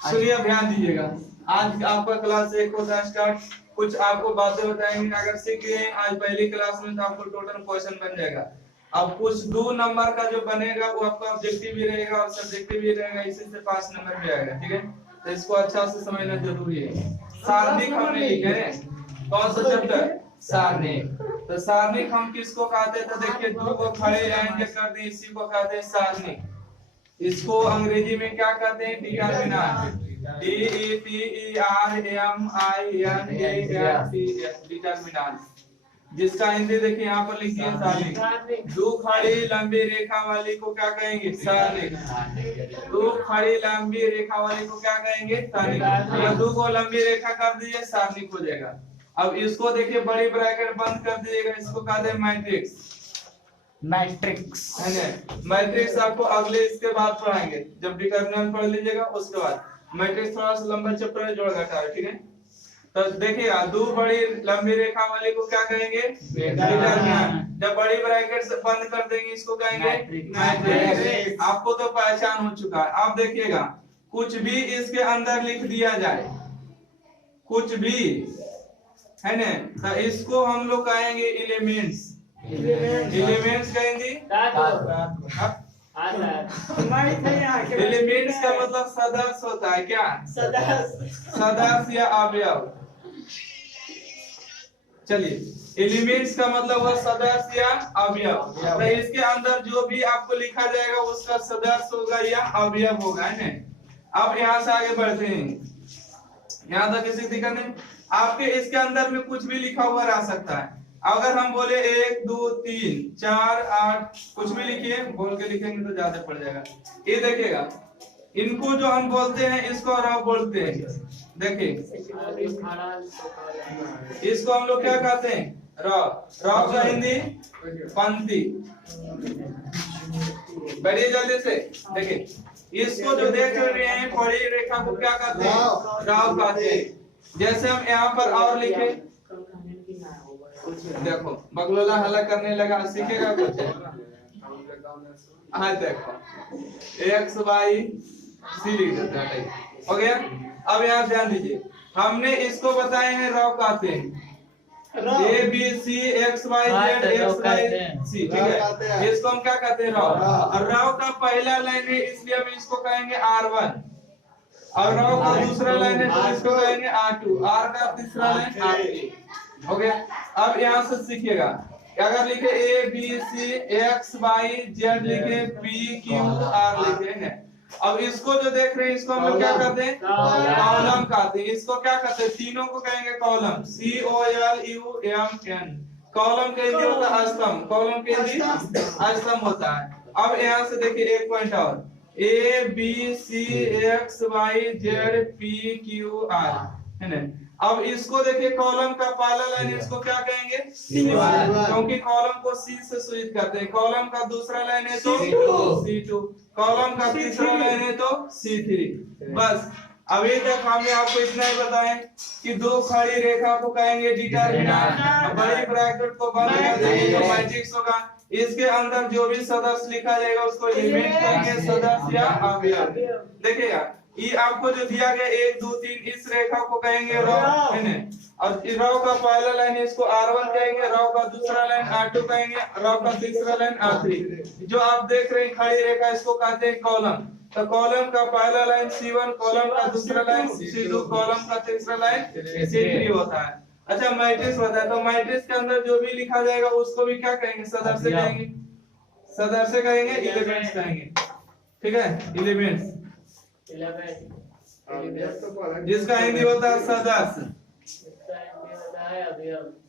सुनिए, ध्यान दीजिएगा। आज आपका क्लास 1 होता है स्टार्ट। कुछ आपको बातें बताएंगे, अगर सीख गए आज पहली क्लास में तो आपको टोटल क्वेश्चन बन जाएगा। अब कुछ 2 नंबर का जो बनेगा वो आपका ऑब्जेक्टिव भी रहेगा और सब्जेक्टिव भी रहेगा, इसी से 5 नंबर भी आएगा। ठीक है, तो इसको अच्छा से समझना जरूरी है। सारणिक हमने लिखे हैं, कौन सा चैप्टर? सारणिक। तो सारणिक हम किसको कहते हैं? तो देखिए, 2 को खड़े लाइन के कर दी, इसी को कहते हैं सारणिक। इसको अंग्रेजी में क्या कहते हैं? डिटरमिनेंट। डिटरमिनेंट, जिसका हिंदी देखिए यहाँ पर लिखिए सारणिक। 2 खड़ी लंबी रेखा वाली को क्या कहेंगे? सारणिक। 2 खड़ी लंबी रेखा वाली को क्या कहेंगे? सारणिक। 2 को लंबी रेखा कर दीजिए, सारणिक हो जाएगा। अब इसको देखिए, बड़ी ब्रैकेट बंद कर दीजिएगा, इसको कहते हैं मैट्रिक्स। मैट्रिक्स है ना? मैट्रिक्स आपको अगले इसके बाद पढ़ाएंगे, जब डिटरमिनेंट पढ़ लीजिएगा उसके बाद। मैट्रिक्स थोड़ा सा लंबा चैप्टर है, जोड़ घटा है। ठीक है, तो देखिएगा, 2 बड़ी लंबी रेखा वाली को क्या कहेंगे? डिटरमिनेंट। जब बड़ी ब्रैकेट से बंद कर देंगे इसको कहेंगे मैट्रिक्स। आपको तो पहचान हो चुका है। अब देखिएगा, कुछ भी इसके अंदर लिख दिया जाए, कुछ भी है ना, तो इसको हम लोग कहेंगे एलिमेंट्स। एलिमेंट्स कहेंगे। एलिमेंट्स का मतलब सदस्य होता है। क्या? सदस्य या अवयव। चलिए, एलिमेंट्स का मतलब हुआ सदस्य या अवयव। तो इसके अंदर जो भी आपको लिखा जाएगा उसका सदस्य होगा या अवयव होगा, है ना? अब यहाँ से आगे बढ़ते हैं, यहाँ तक किसी दिक्कत नहीं। आपके इसके अंदर में कुछ भी लिखा हुआ रह सकता है। अगर हम बोले 1 2 3 4 8 कुछ भी लिखिए, बोल के लिखेंगे तो ज्यादा पड़ जाएगा। ये देखिएगा, इनको जो हम बोलते हैं इसको रॉ बोलते हैं। देखिए, इसको हम लोग क्या कहते हैं? रॉ। रॉ का हिंदी पंक्ति। बढ़िए जल्दी से देखिए, इसको जो देख रहे हैं पड़ी रेखा को क्या कहते हैं? रॉ कहते हैं। जैसे हम यहाँ पर और लिखे, देखो बगलोला हल्ला करने लगा, सीखेगा कुछ? हाँ देखो, एक्स वाई सी लिख देता है, हो गया। अब यहाँ ध्यान दीजिए, हमने इसको बताए हैं रॉ कहते हैं। A B C X Y Z X Y C, ठीक है, इसको हम क्या कहते हैं? रॉ। और रॉ का पहला लाइन है इसलिए हम इसको कहेंगे R1, और रॉ का दूसरा लाइन है तो इसको कहेंगे R2, R का तीसरा लाइन R3, हो गया। अब यहाँ से सीखिएगा, अगर लिखे A B C X Y Z लिखे पी क्यू आर लिखे हैं। अब इसको जो देख रहे हैं इसको हम लोग क्या कहते हैं? कॉलम कहते हैं। इसको क्या कहते हैं? तीनों को कहेंगे कॉलम। COLUMN। कॉलम के हिंदी होता है स्तंभ। कॉलम के हिंदी स्तंभ होता है। अब यहाँ से देखिए एक पॉइंट और, A B C X Y Z P Q R, है ना? अब इसको देखिए, कॉलम का पहला लाइन इसको क्या कहेंगे? C1, क्योंकि कॉलम को C से सूचित करते हैं। कॉलम का दूसरा लाइन है तो C2, कॉलम का तीसरा लाइन है तो C3। बस अभी तक हमने आपको इतना ही बताया कि 2 खड़ी रेखा को कहेंगे डिटरमिनेंट, बड़ी ब्रैकेट को बंद कर देंगे तो मैट्रिक्स होगा। इसके अंदर जो भी सदस्य लिखा जाएगा उसको एलिमेंट कहेंगे, सदस्य या अवयव। देखिएगा, ये आपको जो दिया गया 1 2 3, इस रेखा को कहेंगे रॉ, है ना? और रॉ का पहला लाइन इसको R1 कहेंगे, रॉ का दूसरा लाइन R2 कहेंगे, रॉ का तीसरा लाइन R3। जो आप देख रहे हैं खड़ी रेखा, इसको कहते हैं कॉलम। तो कॉलम का पहला लाइन C1, कॉलम का दूसरा लाइन C2, कॉलम का तीसरा लाइन C3 होता है। अच्छा, मैट्रिक्स होता है, तो मैट्रिक्स के अंदर जो भी लिखा जाएगा उसको भी क्या कहेंगे? सदस्य कहेंगे। सदस्य कहेंगे, एलिमेंट्स कहेंगे। ठीक है, एलिमेंट्स, जिसका हिंदी होता है सदस्य।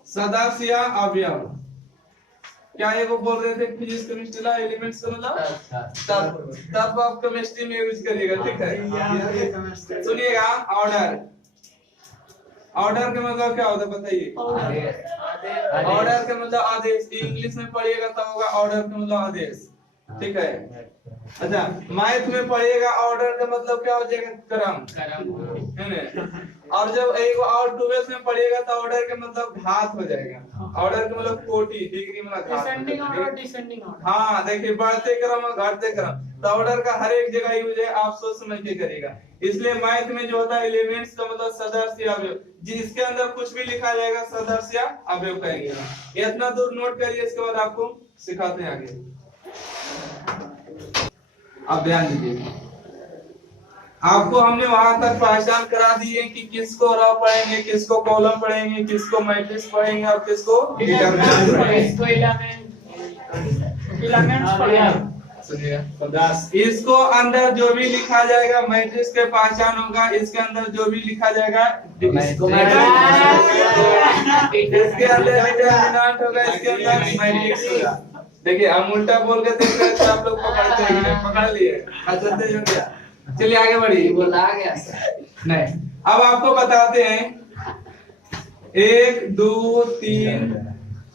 सदस्य या अवयव। क्या ये वो बोल रहे थे फिजिक्स केमिस्ट्री ला एलिमेंट्स का मतलब? तब आप केमिस्ट्री में यूज करिएगा। ठीक है, सुनिएगा, ऑर्डर। ऑर्डर का मतलब क्या होता है बताइए? ऑर्डर का मतलब आदेश। इंग्लिश में पढ़िएगा तब होगा ऑर्डर का मतलब आदेश। ठीक है, अच्छा मैथ में पढ़िएगा ऑर्डर का मतलब क्या हो जाएगा? क्रम, है ना? और जब एक और 12th में पढ़िएगा तो ऑर्डर का मतलब घात हो जाएगा। ऑर्डर का मतलब कोटि, डिग्री में डिसेंडिंग ऑर्डर, डिसेंडिंग ऑर्डर। हाँ देखिए, बढ़ते क्रम और घटते क्रम। तो ऑर्डर का हर एक जगह यूज है, आप सोच समझ के करिएगा। इसलिए मैथ में जो होता है एलिमेंट्स का मतलब सदस्य या अवयव, जिसके अंदर कुछ भी लिखा जाएगा सदस्य या अवयव कहेंगे। इतना दूर नोट करिए, इसके बाद आपको सिखाते हैं आगे। अब ध्यान दीजिए, आपको हमने वहां तक पहचान करा दी है कि किसको रो पढ़ेंगे, किसको कॉलम पढ़ेंगे, किसको मैट्रिक्स पढ़ेंगे और किसको डिटरमिनेंट पढ़ेंगे। इसको अंदर जो भी लिखा जाएगा मैट्रिक्स के पहचान होगा, इसके अंदर जो भी लिखा जाएगा इसके अंदर डिटरमिनेंट होगा, इसके अंदर मैट्रिक्स होगा। देखिए हम उल्टा बोल के देख रहे हैं तो आप लोग पकड़ते हैं, पकड़ लिए चलते हो गया। चलिए आगे बढ़िए। बोला गया नहीं, अब आपको बताते हैं 1 2 3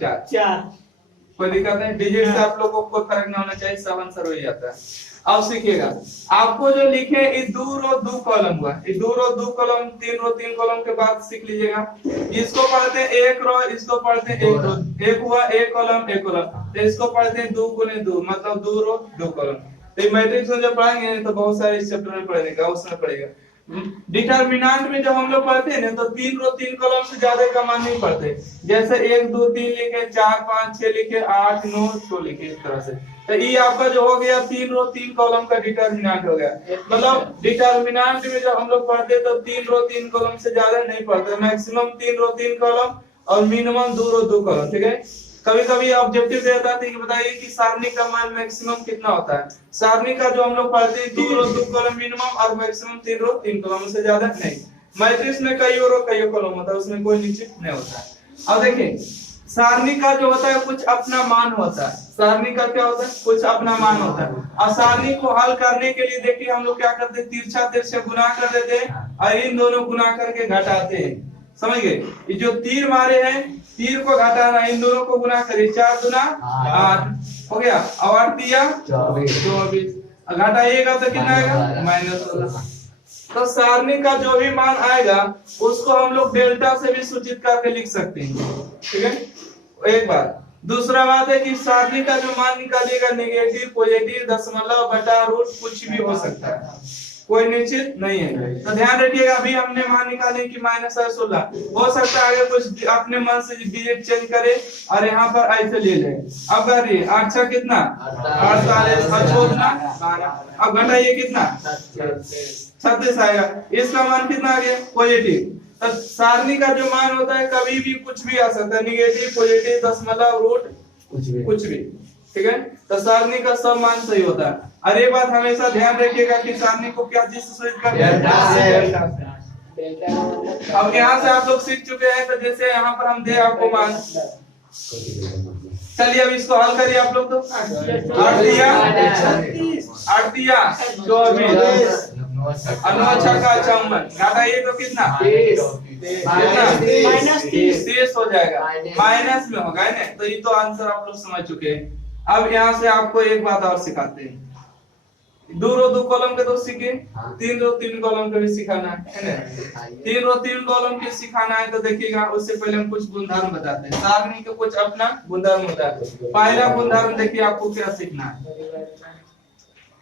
4 कोई दिक्कत नहीं, डिजिट से आप लोगों को कोई फर्क ना होना चाहिए, सब आंसर हो ही जाता है। अब सीखिएगा, आपको जो लिखे ये 2 रो 2 कॉलम हुआ, ये 2 रो 2 कॉलम 3 रो 3 कॉलम के बाद सीख लीजिएगा। इसको पढ़ते हैं 1 रो, इसको पढ़ते हैं 1 रो, 1 हुआ 1 कॉलम 1 कॉलम, तो इसको पढ़ते हैं 2 गुने 2 मतलब 2 रो 2 कॉलम। तो मैट्रिक्स में जब पढ़ेंगे तो बहुत सारे इस चैप्टर में पढ़ेगा, उसमें पढ़ेगा। डिटरमिनेंट में जब हम लोग पढ़ते हैं ना तो 3 रो 3 कॉलम से ज्यादा का मान नहीं पढ़ते, जैसे 1 2 3 लिखे, 4 5 6 लिखे, 8 9 10 लिखे, इस तरह से। तो ये आपका जो हो गया 3 रो 3 कॉलम का डिटरमिनेंट हो गया। मतलब डिटरमिनेंट में जब हम लोग पढ़ते तो 3 रो 3 कॉलम से ज्यादा नहीं पढ़ते, मैक्सिमम 3 रो 3 कॉलम और मिनिमम 2 रो 2 कॉलम, ठीक है। कभी कभी ऑब्जेक्टिव देता था कि बताइए कि सारणी का मान मैक्सिमम कितना होता है। सारणी का जो हम लोग पढ़ते हैं 2 रो 2 कॉलम मिनिमम और मैक्सिमम 3 रो 3 कॉलम से ज्यादा नहीं। मैट्रिक्स में कई रो कई कॉलम होता है, उसमें कोई निश्चित नहीं होता है। अब देखिए सारणी का जो होता है कुछ अपना मान होता है, सारणी का क्या होता है कुछ अपना मान होता है। और सारणी को हल करने के लिए देखिए हम लोग क्या करते हैं, तिरछा तिरछे गुना कर देते हैं और इन दोनों गुना करके घटाते हैं, समझ गए। ये जो तीर मारे हैं तीर को घटाना, इन दोनों को गुना करिए, 4 गुना 8 हो गया, और 8 दिया 24, घटाइएगा तो कितना आएगा -16। तो सारणी का जो भी मान आएगा उसको हम लोग डेल्टा से भी सूचित करके लिख सकते हैं, ठीक है। एक बात, दूसरा बात है कि सारणी का जो मान निकालिएगा नेगेटिव पॉजिटिव दशमलव बटा रूट कुछ भी हो सकता है, कोई निश्चित नहीं है। तो ध्यान रखिएगा, अभी हमने मान निकाले कि -16 हो सकता है, अगर कुछ अपने मन से डिजिट चेंज करे और यहाँ पर ऐसे ले ले। अब करिए 8 6 कितना 48 और 12, अब घटाइए कितना 36 आएगा, इसका मान कितना आ गया पॉजिटिव। तो सारणी का जो मान होता है कभी भी कुछ भी आ सकता है, नेगेटिव पॉजिटिव दशमलव रूट कुछ भी, ठीक है। तो सारणी का सब मान सही होता है। और ये बात हमेशा ध्यान रखिएगा कि सारणी को क्या चीज से सूचित करते हैं, डेल्टा से। अब यहाँ से आप लोग सीख चुके हैं, तो जैसे यहाँ पर हम दे आपको मान, चलिए अब इसको हल करिए आप लोग। तो 8 दिया 24 अनुच्छा का 54, घटाइए तो कितना -30 हो जाएगा, माइनस में होगा ना। तो ये तो आंसर आप लोग समझ चुके हैं। अब यहाँ से आपको एक बात और सिखाते हैं, 2 रो 2 कॉलम के तो सीखे, 3 रो 3 कॉलम के भी सिखाना है ना। 3 रो 3 कॉलम के सिखाना है तो देखिएगा, उससे पहले हम कुछ गुणधर्म बताते हैं, सारणी के कुछ अपना गुणधर्म होता है। पहला गुणधर्म देखिए आपको क्या सीखना है।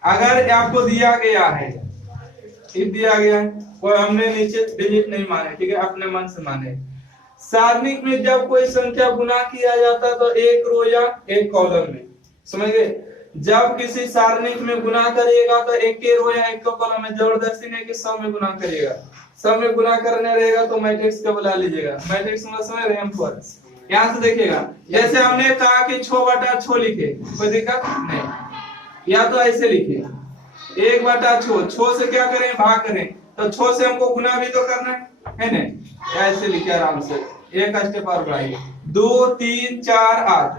अगर आपको दिया गया है, दिया गया है, कोई हमने नीचे डिजिट नहीं माने, ठीक है, अपने मन से माने। सारणी में जब कोई संख्या गुना किया जाता है तो एक रो या एक कॉलम में, समझ गए। जब किसी सारणी में गुना करिएगा तो एक के रो या एक कॉलम में, जबरदस्ती नहीं कि सब में गुना करिएगा। सब में गुना करने रहेगा तो मैट्रिक्स का बुला लीजिएगा, मैट्रिक्स में समझ रहे हैं हम। यहाँ से देखिएगा, जैसे हमने कहा कि 6 बटा 6 लिखे, कोई दिक्कत नहीं, या तो ऐसे लिखे 1 बटा 6 से क्या करें भाग करें, तो 6 से हमको गुना भी तो करना है ना, ऐसे लिखे आराम से, एक स्टेप और बढ़ाइए, 2 3 4 8।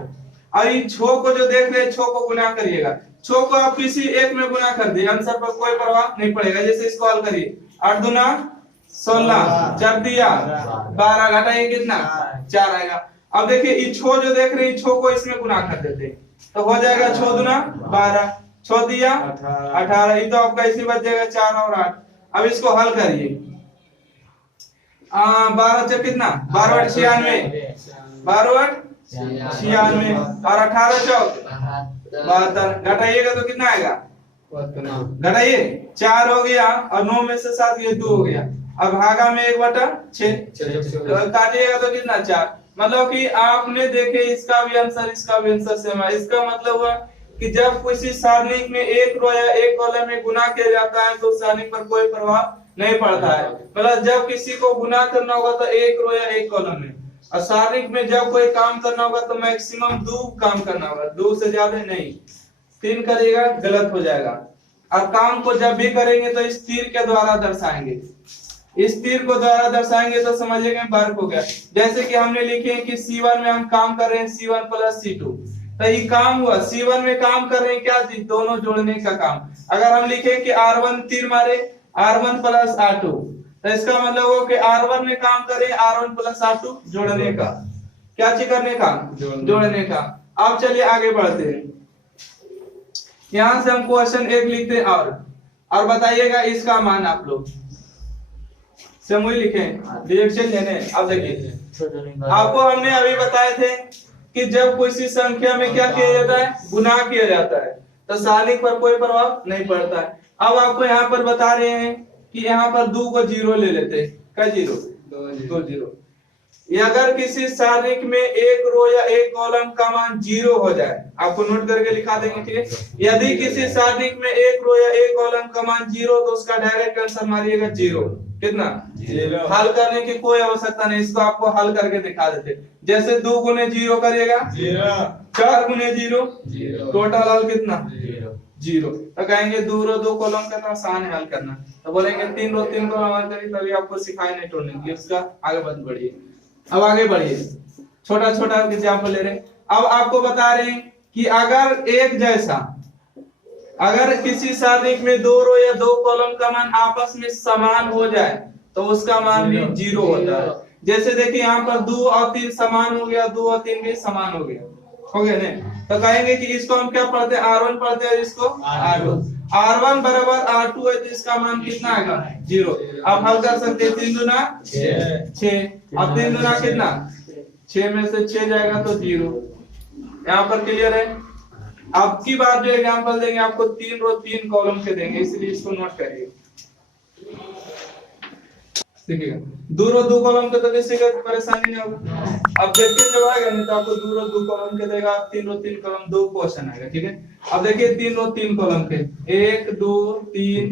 और इन 6 को जो देख रहे हैं 6 को गुना करिएगा, 6 को आप किसी एक में गुना कर दिए, आंसर पर कोई प्रभाव नहीं पड़ेगा। जैसे इसको हल करिए, 8 दूना 16, 4 दिया 12, घटाइए कितना 4 आएगा। अब देखिए ये 6 जो देख रहे हैं 6 को इसमें गुना कर देते हैं तो हो जाएगा 6 दूना 12, 6 दिया 18, ये तो आपका इसी बच जाएगा 4 और 8। अब इसको हल करिए, 12 से कितना 12 8 96, 12 8 96 और 18 चौक 72, घटाइएगा तो कितना आएगा घटाइए, 4 हो गया और 9 में से 7 ये 2 हो गया। अब भागा में 1/6 काटिएगा तो कितना 4। मतलब कि आपने देखे इसका भी आंसर सेम है। इसका मतलब हुआ कि जब किसी सारणिक में एक रो या एक कॉलम में गुना किया जाता है तो सारणिक पर कोई प्रभाव नहीं पड़ता है। मतलब जब किसी को गुना करना होगा तो एक रो या एक कॉलम में, और सारणिक में जब कोई काम करना होगा तो मैक्सिमम 2 काम करना होगा, 2 से ज्यादा नहीं। 3 करिएगा गलत हो जाएगा। और काम को जब भी करेंगे तो इस तीर के द्वारा दर्शाएंगे, इस तीर को द्वारा दर्शाएंगे तो समझिएगा वर्क हो गया। जैसे कि हमने लिखे हैं कि C1 में हम काम कर रहे हैं C1 + C2, तो ये काम हुआ। C1 में काम कर रहे हैं क्या जी, दोनों जोड़ने का काम। अगर हम लिखे कि R1 तीर मारे R1 + R2, तो इसका मतलब हो कि R1 में काम करें R1 + R2 जोड़ने का। क्या चीज करने का, जोड़ने का। अब चलिए आगे बढ़ते हैं। यहां से हम क्वेश्चन 1 लिखते हैं और बताइएगा इसका मान। आप लोग समूह लिखें, डिरेक्शन लेने। अब देखिए आपको हमने अभी बताए थे कि जब किसी संख्या में क्या किया जाता है, गुना किया जाता है, तो सारणिक पर कोई प्रभाव नहीं पड़ता है। अब आपको यहाँ पर बता रहे हैं कि यहाँ पर 2 को 0 ले लेते हैं। क्या 0? 2 0। अगर किसी सारणिक में एक रो या एक कॉलम का मान 0 हो जाए, आपको नोट करके लिखा देंगे, ठीक है। यदि किसी सारणिक में एक रो या एक कॉलम का मान 0, तो उसका डायरेक्ट आंसर मारिएगा 0। कितना? 0। हल करने की कोई आवश्यकता नहीं, इसको आपको हल करके दिखा देते। जैसे 2 × 0 करिएगा 0, 4 × 0 टोटल हल कितना? 0। तो कहेंगे 2 रो 2 कॉलम का तो आसान है हल करना। तो बोलेंगे 3 रो 3 कॉलम हल करिए, तभी आपको सिखाए नहीं तोड़ने। उसका आगे बढ़िए। अब आगे बढ़िए, छोटा छोटा एग्जाम्पल ले रहे हैं। अब आपको बता रहे हैं कि अगर एक जैसा, अगर किसी सारणिक में 2 रो या 2 कॉलम का मान आपस में समान हो जाए तो उसका मान भी 0 होता है। जैसे देखिए यहाँ पर 2 और 3 समान हो गया, 2 और 3 भी समान हो गया नहीं। तो कहेंगे कि इसको हम क्या पढ़ते हैं, R1 पढ़ते हैं, इसको R2। R1 = R2 है तो इसका मान कितना आएगा? 0। अब हल कर सकते हैं। 3 दूना 6। अब 3 दूना कितना? 6 में से 6 जाएगा तो 0। यहाँ पर क्लियर है। अब की बार जो एग्जांपल देंगे आपको 3 रो 3 कॉलम के देंगे, इसलिए इसको नोट करिए। देखिएगा 2 रो 2 कॉलम के तो किसी का परेशानी नहीं होगा। ऑब्जेक्टिव जब आएगा नहीं तो आपको 2 रो 2 कॉलम के देगा, 3 रो 3 कॉलम 2 क्वेश्चन आएगा, ठीक है। अब देखिए 3 रो 3 कॉलम के 1 2 3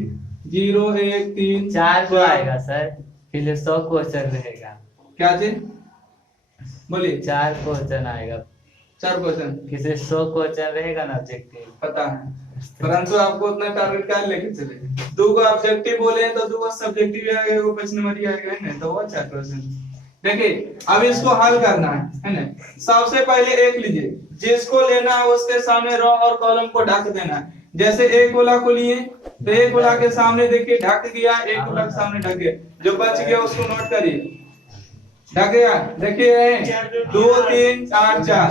0 1 3 4 को आएगा सर, फिर 100 क्वेश्चन रहेगा। क्या चीज बोलिए? 4 क्वेश्चन आएगा, 4 क्वेश्चन, किसी 100 क्वेश्चन रहेगा ना ऑब्जेक्टिव। पता है, परंतु आपको उतना टारगेट क्या लेके चले। 2 को ऑब्जेक्टिव बोले तो 2 को सब्जेक्टिव आएगा, वो क्वेश्चन नंबर आएगा नहीं तो वो 4 क्वेश्चन। देखिए अब इसको हल करना है ना। सबसे पहले एक लीजिए, जिसको लेना है उसके सामने रो और कॉलम को ढक देना है। जैसे एक गोला को लिए तो एक गोला के सामने देखिए ढक गया, एक गोला के सामने ढक गया, जो बच गया उसको नोट करिए। ढक गया, देखिए 2 3 8 4,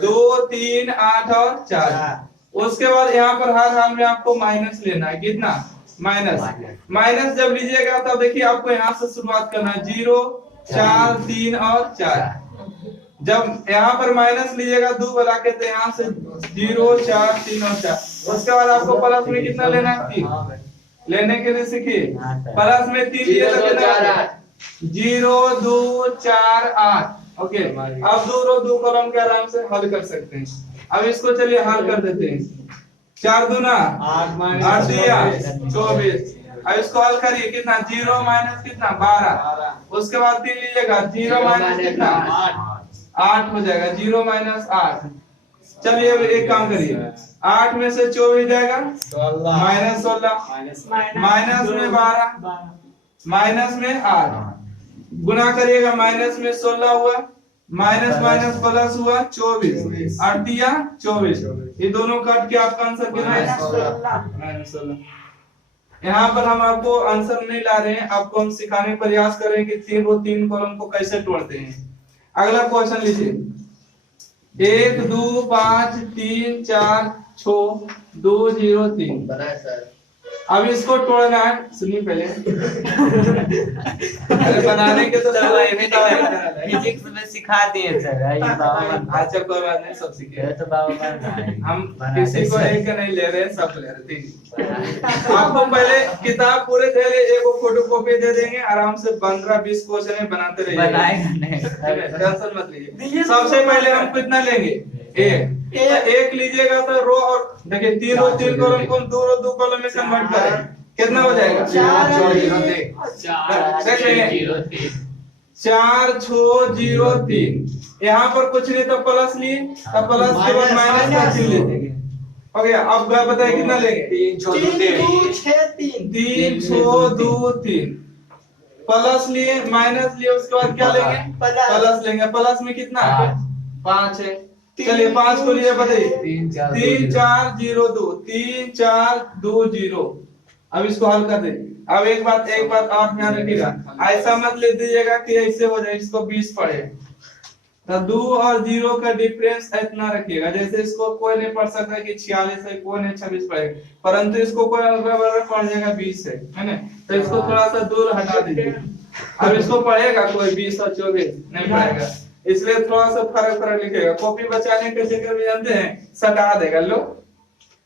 2 3 8 और 4। उसके बाद यहाँ पर हर हाल में आपको माइनस लेना है। कितना? माइनस जब लीजिएगा तब देखिए आपको यहाँ से शुरुआत करना है। 0 4 3 और 4। जब यहाँ पर माइनस लीजिएगा 2 वाला के तो यहाँ से 0 4 3 और 4। उसके बाद आपको प्लस में कितना लेना है? 3 लेने के लिए सीखिए। प्लस में 3 लिए तो कितना? 0 2 4 8। ओके, अब 2 रो 2 कॉलम के आराम से हल कर सकते हैं। अब इसको चलिए हल कर देते हैं। 4 दूना 8 दिया 24। अब इसको हल करिए। कितना? 0 माइनस कितना? 12। उसके बाद 3 लीजिएगा, 0 माइनस कितना? 8 हो जाएगा। 0 माइनस 8। चलिए अब एक काम करिए, 8 में से 24 जाएगा माइनस 16, माइनस में 12, माइनस में 8। गुना करिएगा, माइनस में 16 हुआ, माइनस माइनस प्लस हुआ 24, 8 दिया 24। ये दोनों काट के आपका आंसर कितना है? -16। यहाँ पर हम आपको आंसर नहीं ला रहे हैं, आपको हम सिखाने का प्रयास कर रहे हैं कि 3 रो 3 कॉलम को कैसे तोड़ते हैं। अगला क्वेश्चन लीजिए। 1 2 5 3 4 6 2 0 3। बना है सर। अब इसको तोड़ना है, सुनिए पहले। अरे बनाने के तो सब फिजिक्स में सिखा दिए सर, ये बाबा अच्छा कोई बात नहीं, सब सीखे। ये तो बाबा बन रहा है। हम किसी को एक नहीं ले रहे, सब ले रहे, ठीक है। आपको पहले किताब पूरे दे रहे, एक फोटो कॉपी दे देंगे, आराम से 15-20 क्वेश्चन बनाते रहिए, बनाएगा नहीं टेंशन मत लीजिए। सबसे पहले हम कितना लेंगे, एक लीजिएगा तो रो, और देखिए 3 रो 3 कॉलम को 2 रो 2 कॉलम में कन्वर्ट करें, कितना हो जाएगा 4603। यहाँ पर कुछ नहीं तो प्लस लिए, तब प्लस के बाद माइनस का चिन्ह ले देंगे। हो गया। अब बताइए कितना लेंगे, 3 6 2 3, प्लस लिए माइनस लिए, उसके बाद क्या लेंगे, प्लस लेंगे। प्लस में कितना 5 है, चलिए 5 को लिए बताइए, 3 4 0 2, 3 4 2 0। अब इसको हल कर देंगे। अब एक बात और ध्यान रखिएगा, ऐसा मत ले दीजिएगा कि ऐसे हो जाए, इसको 20 पड़े, तो 2 और 0 का डिफरेंस इतना रखिएगा। जैसे इसको कोई नहीं पढ़ सकता कि 46 है, कोई नहीं 26 पढ़ेगा, परंतु इसको कोई बराबर पढ़ जाएगा 20 है ना, तो इसको थोड़ा सा दूर हटा दीजिए। अब इसको पढ़ेगा कोई 20 और 24 नहीं पढ़ेगा, इसलिए थोड़ा सा फर्क लिखेगा। कॉपी बचाने के चक्कर में जानते हैं सटा देगा, लो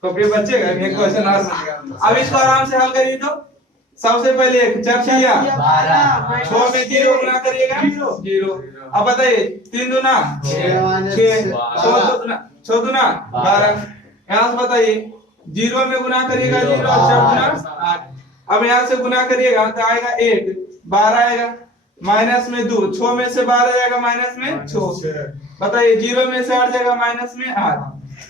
कॉपी बचेगा, एक क्वेश्चन आ सकेगा। अब इसको आराम से हल करिए। तो सबसे पहले 4 दिया 6 में 0 गुना करिएगा 0। अब बताइए 3 दूना 6, 6 दूना 12। यहाँ से बताइए 0 में गुना करिएगा 0, 4 दूना 8। अब यहाँ से गुना करिएगा तो आएगा 1, 12 आएगा, माइनस में 2, 6 में से 12 जाएगा माइनस में 6। बताइए 0 में से 8 जाएगा माइनस में 8,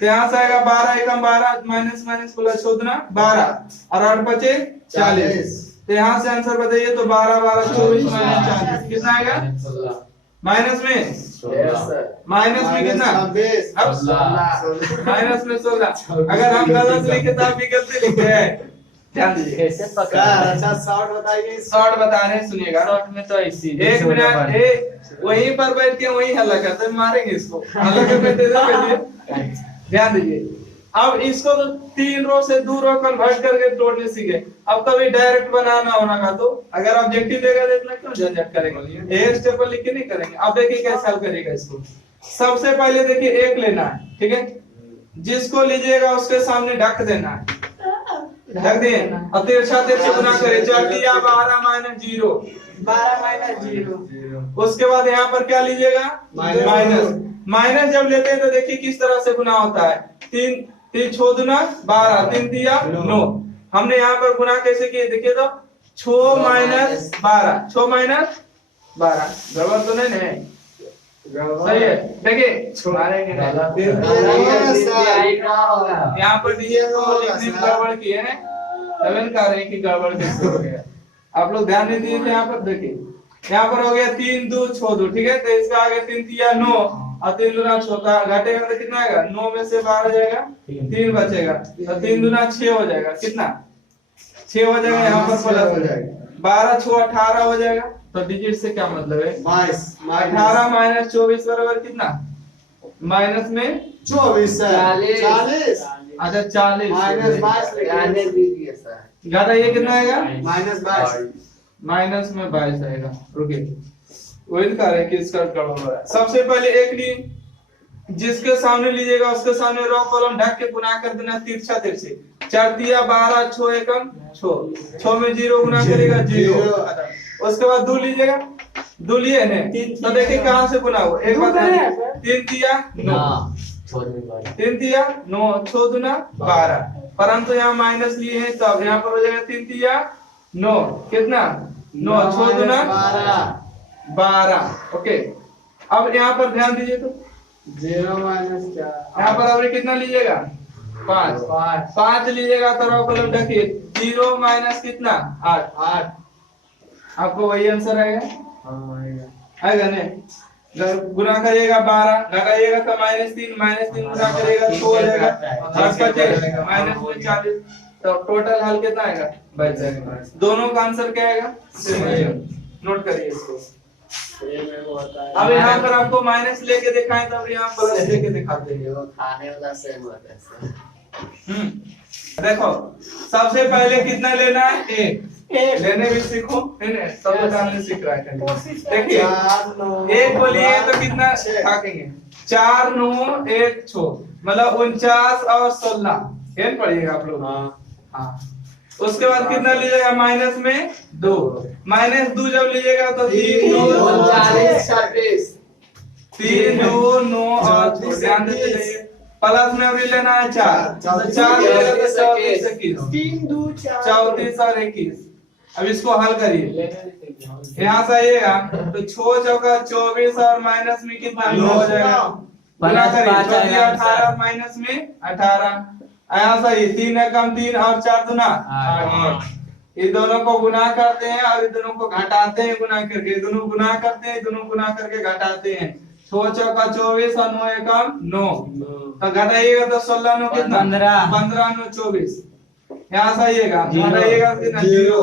तो यहाँ से आएगा 12 एकम 12, माइनस माइनस प्लस 6 दूना 12 और 8 बचे 40। तो यहाँ से आंसर बताइए, तो 12 12 24 माइनस 40 कितना आएगा, माइनस में कितना, माइनस में 16। अगर हम गलत लिखे तो आप भी गलती लिखे हैं, ध्यान दीजिए। कैसे पकड़ा? अच्छा शॉर्ट बताइए। शॉर्ट बता रहे हैं, सुनिएगा। शॉर्ट में तो ऐसी 1 मिनट वहीं पर बैठ के वहीं हल्ला करते हैं, मारेंगे इसको, हल्ला करने दे दो। ध्यान दीजिए। अब इसको तो 3 रो से 2 रो कन्वर्ट करके तोड़ने सीखे। अब कभी डायरेक्ट बनाना होना का, तो अगर ऑब्जेक्टिव देगा देखना क्यों झंझट करेंगे, एक स्टेप पर लिख के नहीं करेंगे। अब देखिए कैसे हल करेगा इसको। सबसे पहले देखिए 1 लेना है, ठीक है, जिसको लीजिएगा उसके सामने ढक देना है, ढक दिए और तिरछा गुना करें, 4 दिया 12 माइनस 0, 12 माइनस 0। उसके बाद यहाँ पर क्या लीजिएगा, माइनस जब लेते हैं तो देखिए किस तरह से गुना होता है। 3 6 दूना 12, 3 दिया 9। हमने यहाँ पर गुना कैसे किए देखिए, तो 6 माइनस 12, 6 माइनस 12, गड़बड़ तो नहीं है, सही है। देखिए यहाँ पर दिए तो लिखने में गड़बड़ किए हैं, तभी कह रहे हैं कि गड़बड़ कैसे हो गया। आप लोग ध्यान नहीं दिए थे। यहाँ पर देखिए, यहाँ पर हो गया 3 2 6 2, ठीक है, तो इसका आगे 3 दिया 9 और 3 दूना 6, घटेगा तो कितना आएगा, 9 में से 12 जाएगा 3 बचेगा, तो 3 दूना 6 हो जाएगा, कितना 6 हो जाएगा, यहाँ पर प्लस हो जाएगा, 12 6 18 हो जाएगा। तो डिजिट से क्या मतलब है, 18 माइनस 24 बराबर कितना, माइनस में 24 40। अच्छा 40 माइनस 22 दीजिए सर, घटा ये कितना आएगा, माइनस 22, माइनस में 22 आएगा। रुकिए वही कह रहे हैं कि इसका गड़बड़ हो रहा है। सबसे पहले 1 लिए, जिसके सामने लीजिएगा उसके सामने रो कॉलम ढक के गुना कर देना तिरछा तिरछे। 4 दिया 12, 6 एकम 6 में 0 गुना करेगा 0। उसके बाद 2 लीजिएगा, 2 लिए ने, तो देखिए कहां से गुना हुआ, एक बात है, 3 दिया 9, 3 दिया 9, 6 दूना 12, परंतु यहाँ माइनस लिए हैं, तो अब यहाँ पर हो जाएगा 3 दिया 9, कितना 9, 6 दूना 12। ओके, अब यहाँ पर ध्यान दीजिए, तो 0 माइनस क्या, यहाँ पर अब कितना लीजिएगा, 5 लीजिएगा, तो रो कॉलम ढकिए, 0 माइनस कितना 8, आपको वही आंसर आएगा, आएगा नहीं, गुना करिएगा 12, घटाइएगा तो -3 गुना करिएगा 6 हो जाएगा, माइनस में 40, तो टोटल हल कितना आएगा, बच जाएगा। दोनों का आंसर क्या आएगा, नोट करिए इसको। अब यहाँ पर आपको माइनस लेके दिखाएं, तो अब यहाँ प्लस लेके दिखाते हैं, खाने वाला सेम होता है। देखो सबसे पहले कितना लेना है, एक लेने भी सीखो, सब डालने सीख रहा है। देखिए 1 को लिए तो कितना भागेंगे, 4 9 1 6 मतलब 49 और 16 खेल पड़िएगा आप लोग। हाँ उसके बाद कितना लीजिएगा माइनस में 2, -2 जब लीजिएगा तो 3 2 3 2 9 और ध्यान से लीजिए, प्लस में अभी लेना है 4 4 लीजिएगा तो 34 21 34 और 21। अब इसको हल करिए, यहाँ से आइएगा तो 6 चौका 24 और माइनस में कितना 9 हो जाएगा, गुना करिए 18 माइनस में 18, यहाँ से 3 कम 3 और 4 दुना 8, ये दोनों को गुना करते हैं और ये दोनों को घटाते हैं गुना करके, दोनों गुना करते हैं दोनों गुना करके घटाते हैं, 6 चौका 24 और 9 एकम 9, तो घटाइएगा तो 16 9 कितना 15 9 24, यहाँ से आइएगा घटाइएगा कितना 0,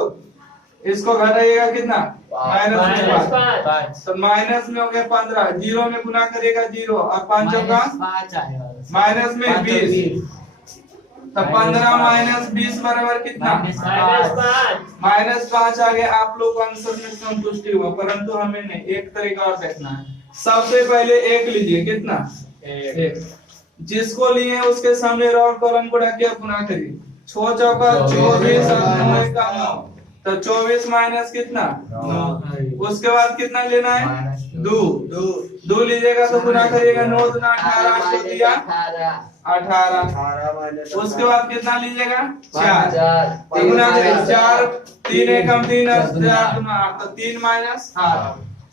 इसको घटाइएगा कितना -5, तो माइनस में हो गया 15, 0 में गुना करिएगा 0 और 5 का माइनस में 20, तो 15 -20 बराबर कितना -5 आ गया। आप लोग आंसर में संतुष्टि हुआ, परंतु हमें नहीं, एक तरीका और देखना है। सबसे पहले 1 लीजिए, कितना 1, जिसको लिए उसके सामने रो कॉलम को ढक के गुना करिए, 6 चौका 24 और 9 का 9, तो 24 माइनस कितना 9, उसके बाद कितना लेना है 2 लीजिएगा तो गुना करिएगा 9 दुना 18 को दिया 18, उसके बाद कितना लीजिएगा 4 गुना करिए 4 3 एकम 3 और 4 दुना 8, तो 3 माइनस 8,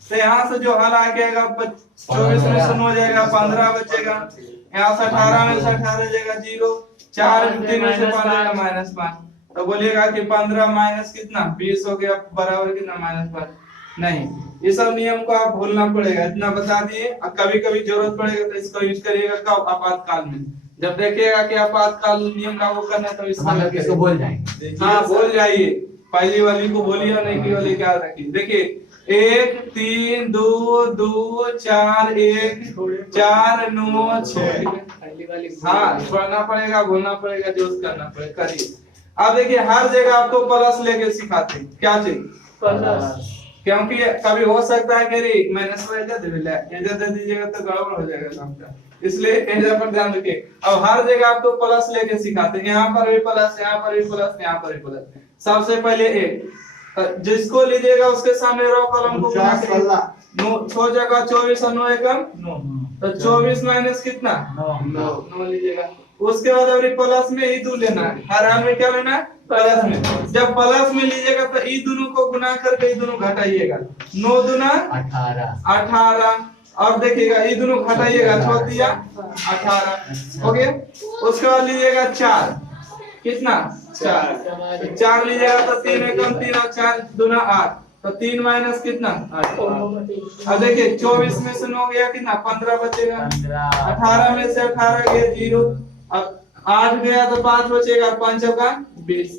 तो यहाँ से जो हल आ जाएगा 24 में से 9 हो जाएगा 15 बचेगा, यहाँ से 18 में से 18 जाएगा 0, 4 3 में से 5 -5, तो बोलिएगा कि 15 माइनस कितना 20 हो गया बराबर कितना -5। नहीं, ये सब नियम को आप भूलना पड़ेगा, इतना बता दिए। कभी कभी जरूरत पड़ेगा तो इसको यूज करिएगा कब, आपातकाल में, जब देखिएगा कि आपातकाल नियम लागू करना है तो इसको बोल जाएंगे। हाँ बोल जाइए, पहली वाली को बोलिए और नहीं की वाली क्या रखिए। देखिए 1 3 2 2 4 1 4 9 6, हाँ पढ़ना पड़ेगा, बोलना पड़ेगा, जोश करना पड़ेगा, करिए। अब देखिए हर जगह आपको प्लस लेके सिखाते हैं, क्या चीज प्लस, क्योंकि कभी हो सकता है कि माइनस दे दीजिएगा तो गड़बड़ हो जाएगा काम का, इसलिए एजा पर ध्यान रखिए। अब हर जगह आपको प्लस लेके सिखाते हैं, यहाँ पर भी प्लस, यहाँ पर भी प्लस, यहाँ पर भी प्लस। सबसे पहले 1 जिसको लीजिएगा उसके सामने रो कॉलम को गुना करिए, 6 जगह 24 और 9 एकम 9, तो 24 माइनस कितना 9 लीजिएगा, उसके बाद अभी प्लस में ई 2 लेना है, हर हाल में क्या लेना है प्लस में। जब प्लस में लीजिएगा तो ई दोनों को गुना करके ई दोनों घटाइएगा, 9 दुना 18 और देखिएगा ई दोनों घटाइएगा, छोड़ दिया 18 हो गया। उसके बाद लीजिएगा 4, कितना 4 लीजिएगा तो 3 एकम 3 और 4 दुना 8, तो 3 माइनस कितना 8। अब देखिए 24 में से 9 गया कितना 15 बचेगा, 18 में से 18 गया 0, अब 8 गया तो 5 बचेगा, 5 का 20।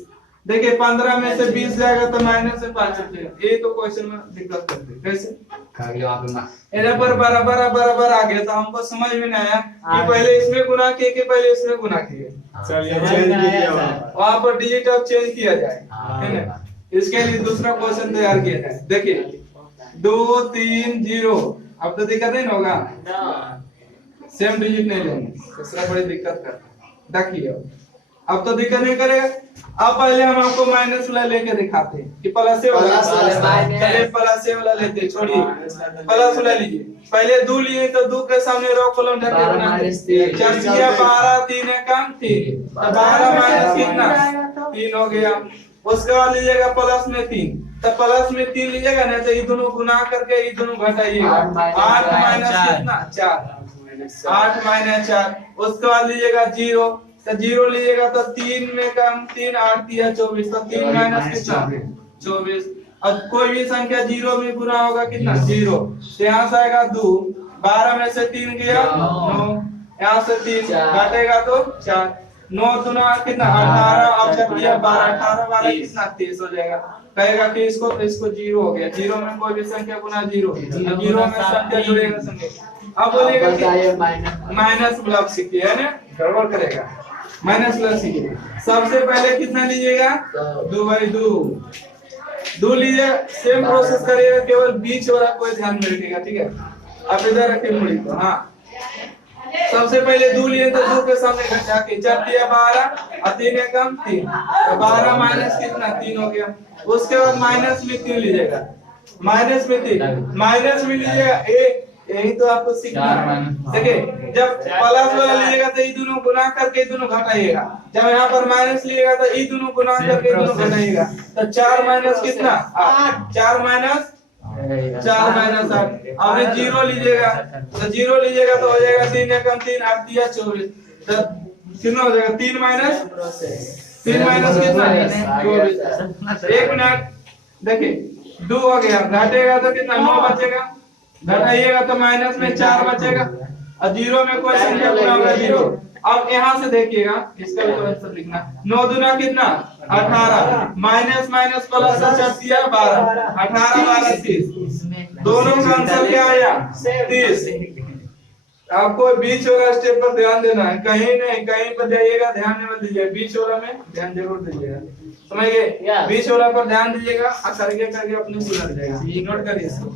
देखिए 15 में से 20 जाएगा तो माइनस से 5 बचेगा, ये तो क्वेश्चन में दिक्कत करते हैं, कैसे इधर पर बराबर आ गया, तो हमको समझ में नहीं आया कि पहले इसमें गुना किए कि पहले इसमें गुना किए। चलिए चेंज कीजिए, वहां पर डिजिट अब चेंज किया जाए, है ना। इसके लिए दूसरा क्वेश्चन तैयार किया जाए। देखिए 2 3 0, अब तो दिक्कत नहीं होगा, सेम डिजिट नहीं लेंगे, दूसरा बड़ी दिक्कत करता है। देखिए अब तो दिक्कत नहीं करेगा। अब पहले हम आपको माइनस वाला लेके दिखाते हैं कि प्लस वाला, चलिए प्लस वाला लेते, छोड़िए प्लस वाला लीजिए। पहले 2 लिए तो 2 के सामने रो कॉलम ढके बना, 4 12 3 एकम 3, तो 12 माइनस कितना 3 हो गया। उसके बाद लीजिएगा प्लस में 3, तो प्लस में 3 लीजिएगा नहीं तो ये दोनों गुना करके ये दोनों घटाइएगा, 8 माइनस कितना 4, 8 माइनस 4। उसके बाद लीजिएगा 0, तो 0 लीजिएगा तो 3 में कम 3 8 दिया 24, तो 3 माइनस कितना 24। अब कोई भी संख्या 0 में गुना होगा कितना 0, तो यहाँ से आएगा 2, 12 में से 3 गया 9, यहाँ से 3 घटेगा तो 4, 9 दुना कितना 18, अब जब दिया 12 18 12 कितना 23 हो जाएगा। कहेगा कि इसको 0 हो गया, 0 में कोई भी संख्या गुना 0, 0 में संख्या जुड़ेगा संख्या। अब बोलेगा कि माइनस ब्लॉक सीखिए, है ना, गड़बड़ करेगा। माइनस प्लस कीजिए। सबसे पहले कितना लीजिएगा 2/2 2 लीजिए। सेम प्रोसेस करिएगा, केवल बीच वाला कोई ध्यान में रखिएगा, ठीक है। आप इधर रखिए मुड़ी को, हाँ। सबसे पहले 2 लिए तो 2 के सामने घटा के 4 दिया 12 और 3 एकम 3, तो 12 माइनस कितना 3 हो गया। उसके बाद माइनस में 3 लीजिएगा, माइनस में 3 माइनस में लीजिएगा 1। यही तो आपको सीखना है। देखिए जब प्लस वाला लीजिएगा तो ये दोनों गुना करके ये दोनों घटाइएगा, जब यहाँ पर माइनस लीजिएगा तो ये दोनों गुना करके ये दोनों घटाइएगा। तो 4 माइनस कितना 8, 4 माइनस 8। आपने 0 लीजिएगा तो 0 लीजिएगा तो हो जाएगा 3 एकम 3 8 दिया 24, तो कितना हो जाएगा 3 माइनस कितना 24। 1 मिनट देखिए 2 हो गया, घटेगा तो कितना 9 बचेगा, घटाइएगा तो माइनस में 4 बचेगा और 0 में कोई संख्या पूरा होगा 0। अब यहाँ से देखिएगा, इसका भी आंसर लिखना। 9 दूना कितना 18, माइनस माइनस प्लस 4 दिया 12, 18 12 30, दोनों का आंसर क्या आया 30। आपको बीच वाला स्टेप पर ध्यान देना है, कहीं नहीं कहीं पर जाइएगा ध्यान मत दीजिए, बीच वाला में ध्यान जरूर दीजिएगा, समझ गए। बीच वाला पर ध्यान दीजिएगा और करके अपने सुधर जाएगा। नोट करिए इसको।